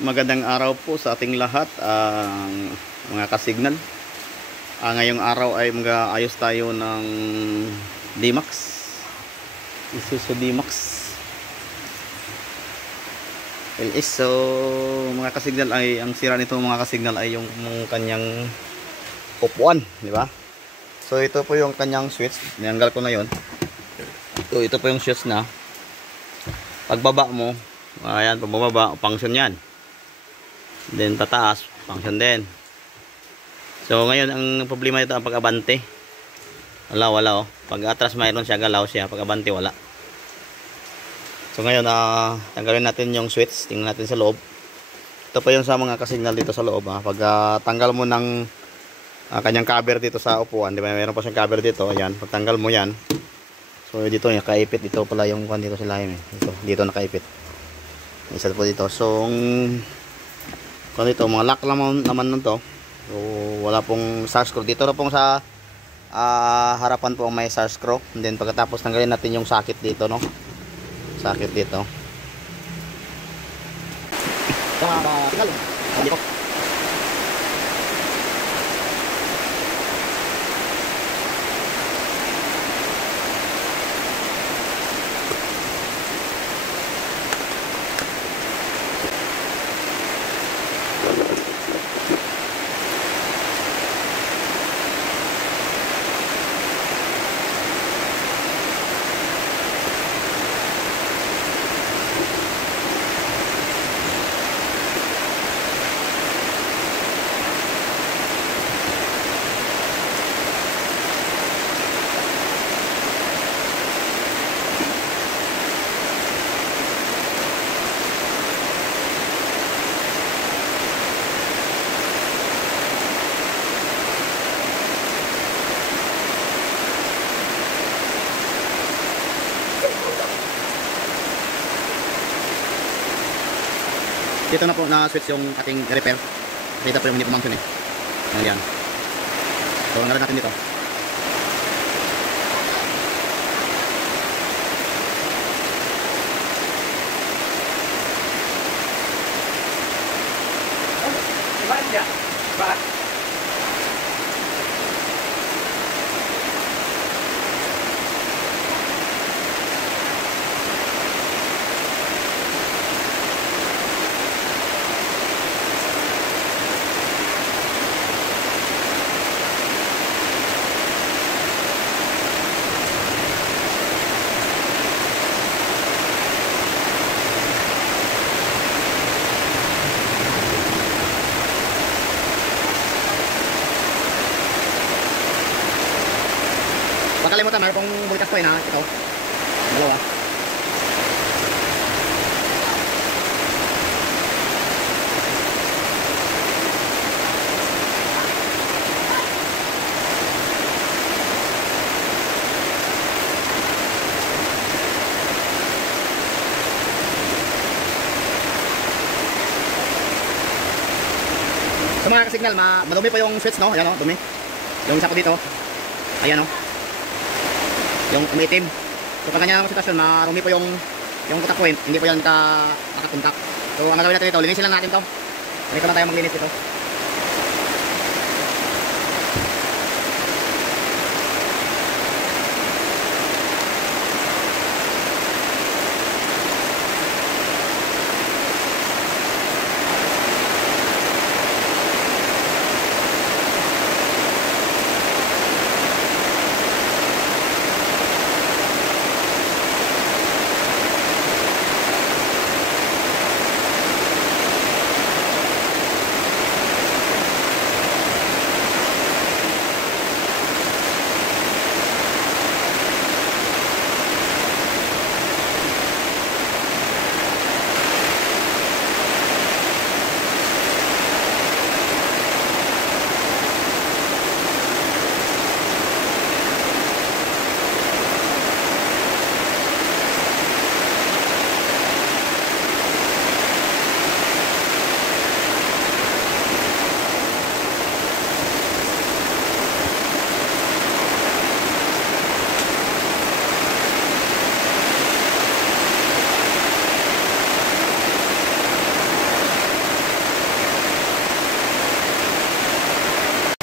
Magandang araw po sa ating lahat, mga kasignal. Ngayong araw ay mag-ayos tayo ng D-Max, Isuzu D-Max LS. So mga kasignal, ay ang sira nito mga kasignal ay yung kanyang upuan, di ba? So ito po yung kanyang switch, tinanggal ko na yon. So ito po yung switch na pagbaba mo, ayan, pagbaba, function yan. Then tataas, function din. So ngayon ang problema nito ang pag-abante. Wala oh. Pag atras mayroon siya, galaw siya. Pag abante wala. So ngayon tanggalin natin yung switch. Tingnan natin sa loob. Ito pa yung sa mga kasignal dito sa loob. Pag tanggal mo ng kanyang cover dito sa upuan, di ba? Mayroon pa siyang cover dito. Ayan, pag tanggal mo yan. So dito nakaipit, dito pala yung kwan dito sila yun. Dito nakaipit. Isa po dito. So kung dito, mga lock naman nito. So wala pong star screw. Dito na pong sa harapan po may star screw. And then pagkatapos tanggalin natin yung socket dito, no? Socket dito. Dito. Dito na po na switch yung ating repair. Dito po yung hindi pumunction eh. Ayan. So naran natin dito. Pakalimutan, mayroon pong bulitas po na ito. Dalawa. So mga kasignal, madumi po yung switch, no? Ayan o, dumi. Yung isa po dito. Ayan o. Yung umitim. So pag ganyan ang sitwasyon, marumi po yung contact point, hindi po yan nakakontak. So ang gagawin natin dito, linisin lang natin to. Dito lang tayo maglinis dito.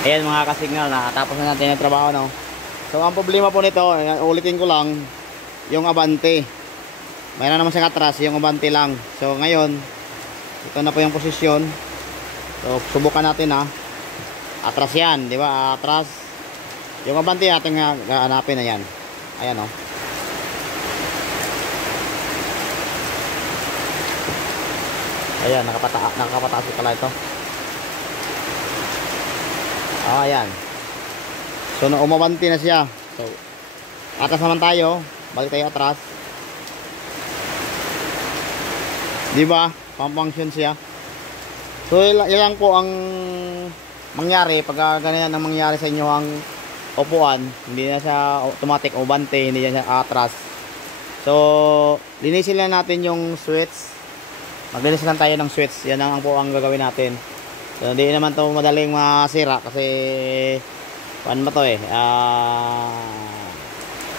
Ayan mga kasignal, natapos na natin yung trabaho, no? So ang problema po nito, ulitin ko lang, yung abante. Mayroon naman siyang atras, yung abante lang. So ngayon, ito na po yung posisyon. So subukan natin ha. Atras yan, di ba? Atras. Yung abante natin hanapin na yan. Ayan o. Ayan, nakapataas pala ito. Ayan. So umabante na siya. So atras naman tayo. Balik tayo atras. Di ba? Pang-function siya. So ilang po ang mangyari pag ganyan ang mangyari sa inyo ang upuan, hindi na siya automatic umabante, hindi na siya atras. So linisin lang natin yung switch. Maglinis lang tayo ng switch. Yan ang po ang gagawin natin. So hindi naman to madaling masira kasi paano ba to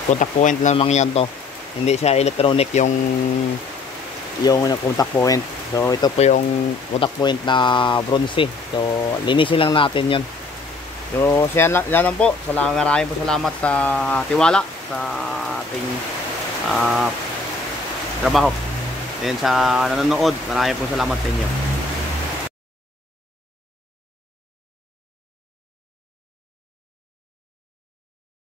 contact point lamang yan to. Hindi siya electronic yung contact point. So ito po yung contact point na bronze. So linisin lang natin yon. So yan lang po. Maraming po salamat sa tiwala sa ating trabaho. Ayan sa nanonood. Maraming po salamat sa inyo.